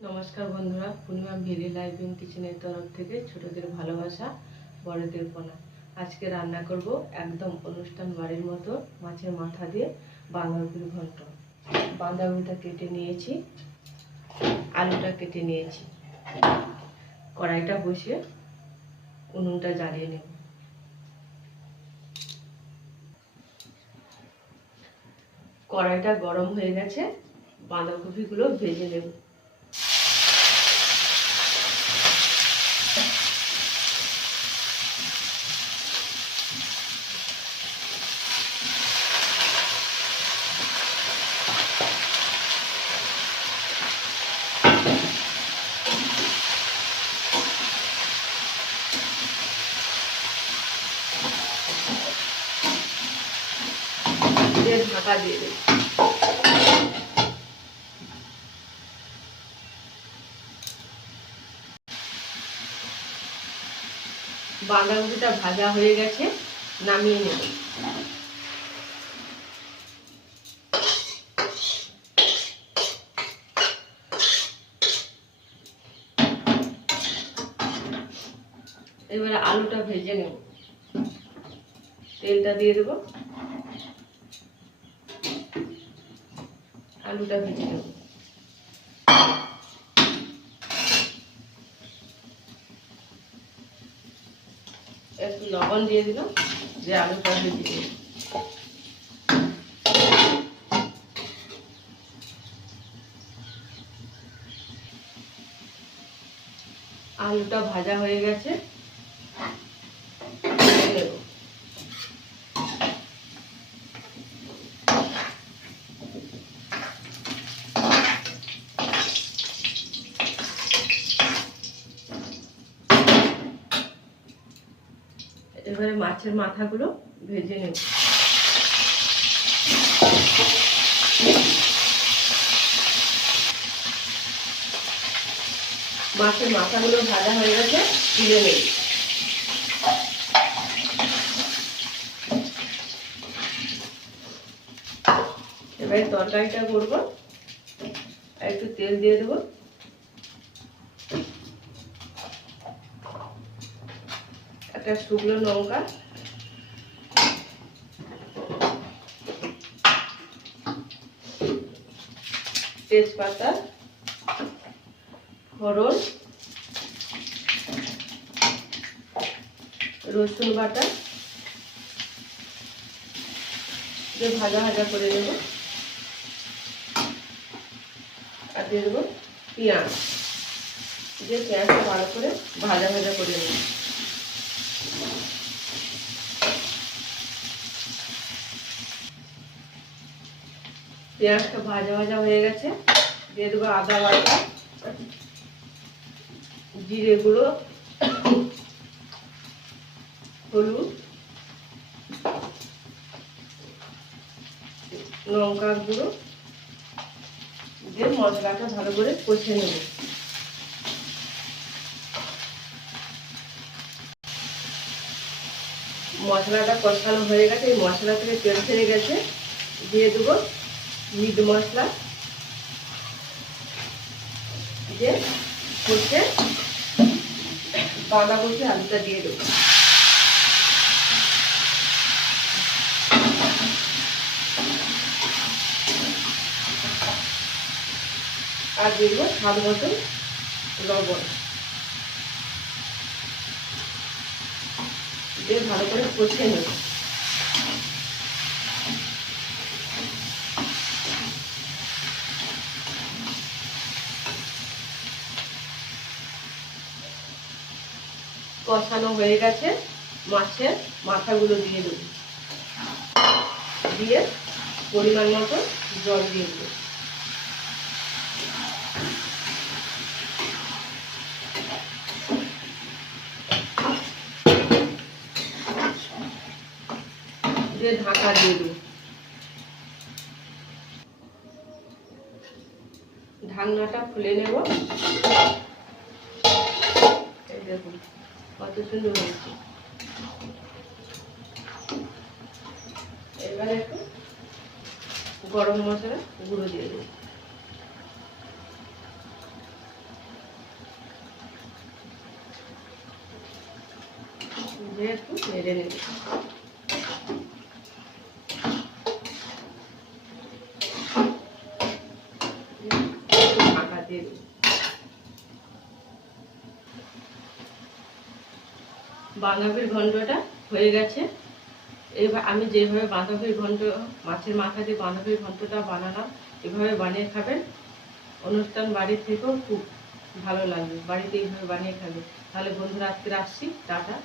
নমস্কার বন্ধুরা, পূর্ণিমা very live in কিচেনের তরফ থেকে ছোটদের ভালোবাসা, বড়দের প্রণাম। আজকে রান্না করব একদম অনুষ্ঠান বাড়ির মতো মাছের মাথা দিয়ে বাঁধাকপির ঘন্ট। বাঁধাকপিটা কেটে নিয়েছি, আলুটা কেটে নিয়েছি। কড়াইটা বসিয়ে উনুনটা জ্বালিয়ে নেব। কড়াইটা গরম হয়ে গেছে, বাঁধাকপিগুলো ভেজে নেব। ঢাকা দিয়ে দেব। বাঁধাকপিটা ভাজা হয়ে গেছে, নামিয়ে নেব। এবারে আলুটা ভেজে নেব। তেলটা দিয়ে দেব, আলুটা ভেজে নেব। একটু লবণ দিয়ে দিলাম, যে আলুটা ভেজে দেব। আলুটা ভাজা হয়ে গেছে, নেব। এবারে মাছের মাথাগুলো ভেজে নেব। মাছের মাথাগুলো ভাজা হয়ে গেছে, তুলে নেব। এবারে তরকারিটা করব। একটু তেল দিয়ে দেবো, একটা শুকনো লঙ্কা, তেজপাতা, ফোড়ন, রসুন বাটা দিয়ে ভাজা ভাজা করে নেব। আর দিয়ে দেবো পেঁয়াজ, দিয়ে পেঁয়াজটা ভালো করে ভাজা ভাজা করে নেব। পেঁয়াজটা ভাজা ভাজা হয়ে গেছে, দিয়ে দেবো আদা বাটা, জিরে গুঁড়ো, হলুদ, লঙ্কা গুঁড়ো দিয়ে মশলাটা ভালো করে কষে নেব। মশলাটা কষানো হয়ে গেছে, এই মশলা থেকে তেল ছেড়ে গেছে, দিয়ে দেবো মিট মশলা, দিয়ে কষে বাঁধাকপি আলুটা দিয়ে দেবো। আর দিয়ে দেবো স্বাদ মতন লবণ, দিয়ে ভালো করে কষে নেব। কষানো হয়ে গেছে, মাছের মাথাগুলো দিয়ে দেবো, দিয়ে পরিমাণ মতো জল দিয়ে দেবো। দিয়ে ঢাকা দিয়ে দেবো। ঢাকনাটা খুলে নেব। এই দেখুন কত সুন্দর হয়েছে। এবারে একটু গরম মশলা গুঁড়ো দিয়ে দেবো। একটু নেড়ে নেব। ঢাকা দিয়ে দেব। বাঁধাকপির ঘন্টটা হয়ে গেছে। এবার আমি যেভাবে বাঁধাকপির ঘন্ট, মাছের মাথা দিয়ে বাঁধাকপির ঘন্টটা বানালাম, এভাবে বানিয়ে খাবেন। অনুষ্ঠান বাড়ির থেকেও খুব ভালো লাগবে, বাড়িতে এইভাবে বানিয়ে খাবে। তাহলে বন্ধুরা আজকে আসছি, টাটা।